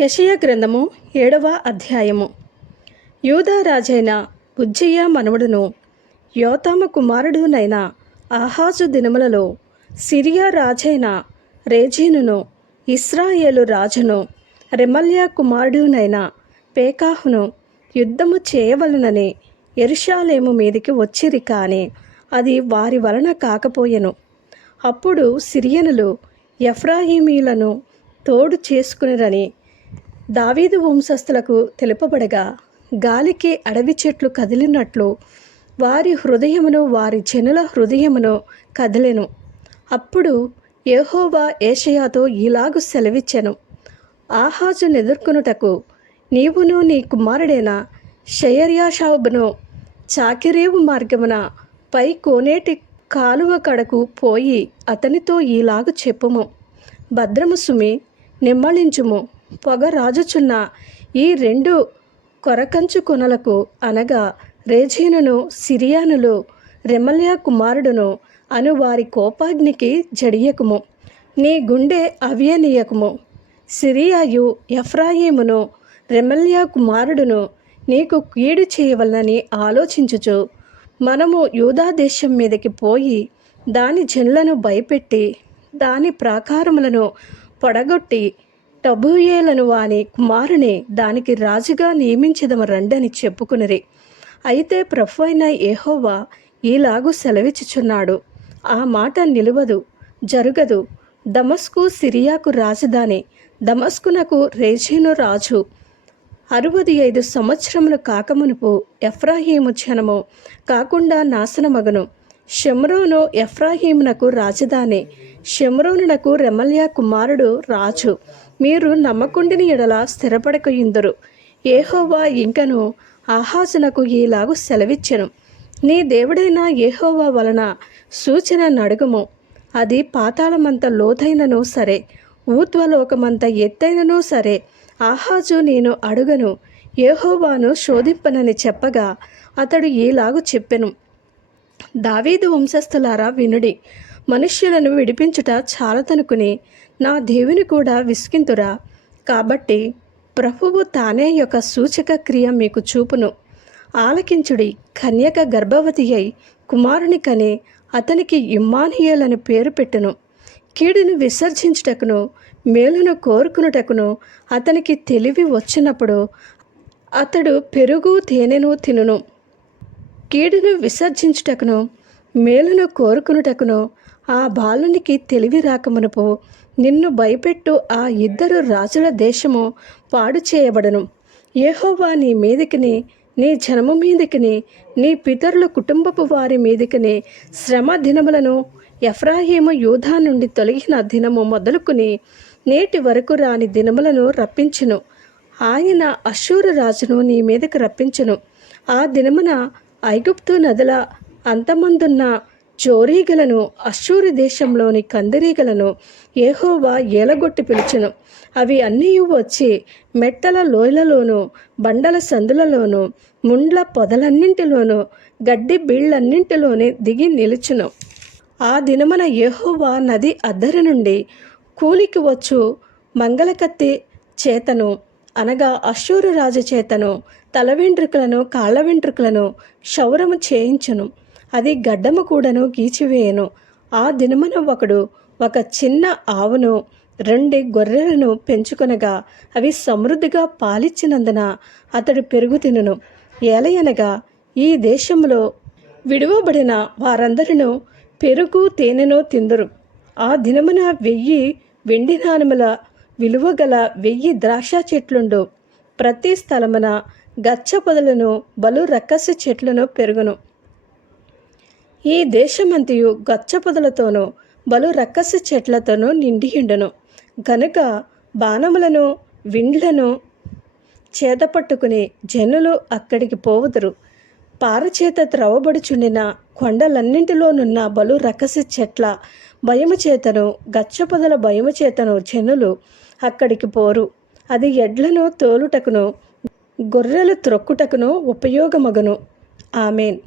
యషయ గ్రంథము ఏడవ అధ్యాయము. యూదా రాజైన ఉజ్జయ్య మనవడును యోతామ కుమారుడునైన ఆహాజు దినములలో సిరియా రాజైన రేజీనును ఇస్రాయేలు రాజును రెమల్యా కుమారుడునైన పేకాహును యుద్ధము చేయవలనని ఎరుషాలేము మీదికి వచ్చిరి కాని అది వారి వలన కాకపోయెను. అప్పుడు సిరియనులు ఎఫ్రాహీమీలను తోడు చేసుకునిరని దావీదు వంశస్థులకు తెలుపబడగా గాలికి అడవి చెట్లు కదిలినట్లు వారి హృదయమును వారి జనుల హృదయమును కదిలెను. అప్పుడు యెహోవా ఏషయాతో ఇలాగు సెలవిచ్చెను. ఆహాజును ఎదుర్కొనుటకు నీవును నీ కుమారుడైన షయర్యాషాబును చాకిరేవు మార్గమున పై కోనేటి కాలువ కడకు పోయి అతనితో ఈలాగు చెప్పుము. భద్రము సుమి నిమ్మళించుము. పొగ రాజుచున్న ఈ రెండు కొరకంచు కొనలకు అనగా రేజీనును సిరియానులు రెమల్యా కుమారుడును అను వారి కోపాగ్నికి జడియకుము. నీ గుండె అవ్యనీయకుము. సిరియాయు ఎఫ్రాయిమును రెమల్యా కుమారుడును నీకు కీడు చేయవలనని ఆలోచించుచు మనము యూదా దేశం మీదకి పోయి దాని జనులను భయపెట్టి దాని ప్రాకారములను పొడగొట్టి టబుయేలను వాని కుమారుని దానికి రాజుగా నియమించదము రండని చెప్పుకునిరి. అయితే ప్రభు అయిన ఏహోవా ఈలాగు సెలవిచ్చుచున్నాడు. ఆ మాట నిలవదు జరుగదు. దమస్కు సిరియాకు రాజధాని దమస్కునకు రేజీను రాజు. అరవది ఐదు సంవత్సరములు కాకమునుపు ఎఫ్రాహీము జనము కాకుండా నాశనమగను. షమ్రోను ఎఫ్రాహీమునకు రాజధాని. షమ్రోనునకు రెమల్యా కుమారుడు రాజు. మీరు నమ్మకుండిని ఎడల స్థిరపడకయుందురు ఏహోవా ఇంకను ఆహాసునకు ఈలాగు సెలవిచ్చెను. నీ దేవుడైన ఏహోవా వలన సూచన నడుగుము. అది పాతాళమంత లోతైనను సరే. ఊత్వలోకమంత ఎత్తైనను సరే. ఆహాజు నేను అడుగను. ఏహోవాను శోధింపనని చెప్పగా అతడు ఈలాగు చెప్పెను. దావీదు వంశస్థులారా వినుడి. మనుష్యులను విడిపించుట చాలతనుకుని నా దేవుని కూడా విసుకింతురా కాబట్టి ప్రభువు తానే యొక్క సూచక క్రియ మీకు చూపును. ఆలకించుడి కన్యక గర్భవతి అయి కుమారుని కని అతనికి ఇమ్మానియేలను పేరు పెట్టును. కీడును విసర్జించుటకును మేలును కోరుకునుటకును అతనికి తెలివి వచ్చినప్పుడు అతడు పెరుగు తేనెను తినును. కీడును విసర్జించుటకును మేలును కోరుకునుటకును ఆ బాలునికి తెలివి రాకమునుపు నిన్ను భయపెట్టు ఆ ఇద్దరు రాజుల దేశము పాడు చేయబడను. ఏహోవా నీ మీదకిని నీ జనము మీదకిని నీ పితరుల కుటుంబపు వారి మీదకిని శ్రమ దినములను ఎఫ్రాహీము యూధా నుండి తొలగిన దినము మొదలుకుని నేటి వరకు రాని దినములను రప్పించును. ఆయన అశూరు రాజును నీ మీదకు రప్పించును. ఆ దినమున ఐగుప్తు నదుల అంతమందున్న చోరీగలను అశ్చూరి దేశంలోని కందిరీగలను ఏహోవా ఏలగొట్టి పిలుచును. అవి అన్నీ వచ్చి మెట్టల లోయలలోను బండల సందులలోను ముండ్ల పొదలన్నింటిలోనూ గడ్డి బీళ్ళన్నింటిలోని దిగి నిలుచును. ఆ దినమున యహోవా నది అద్దరి నుండి కూలికి వచ్చు మంగళకత్తి చేతను అనగా అశ్షూరు రాజు చేతను తల వెంట్రుకలను కాళ్ళ వెంట్రుకలను క్షౌరము చేయించును. అది గడ్డము కూడాను గీచివేయను. ఆ దినమున ఒకడు ఒక చిన్న ఆవును రెండు గొర్రెలను పెంచుకొనగా అవి సమృద్ధిగా పాలిచ్చినందున అతడు పెరుగు తినును. ఏలయనగా ఈ దేశంలో విడువబడిన వారందరినూ పెరుగు తేనెను తిందురు. ఆ దినమున వెయ్యి వెండి నాణముల విలువ గల వెయ్యి ద్రాక్ష చెట్లుండు. ప్రతి స్థలమున గచ్చ పొదలను బలు రక్కసి చెట్లను పెరుగును. ఈ దేశమంతయు గచ్చ పొదలతోనూ బలు రక్కసి చెట్లతోనూ నిండియుండును. గనుక బాణములను విండ్లను చేతపట్టుకుని జనులు అక్కడికి పోవుదురు. పారచేత త్రవబడుచుండిన కొండలన్నింటిలోనున్న బలు రకసి చెట్ల భయము చేతను గచ్చపొదల భయము చేతను జనులు అక్కడికి పోరు. అది ఎడ్లను తోలుటకును గొర్రెలు త్రొక్కుటకును ఉపయోగమగును. ఆమెన్.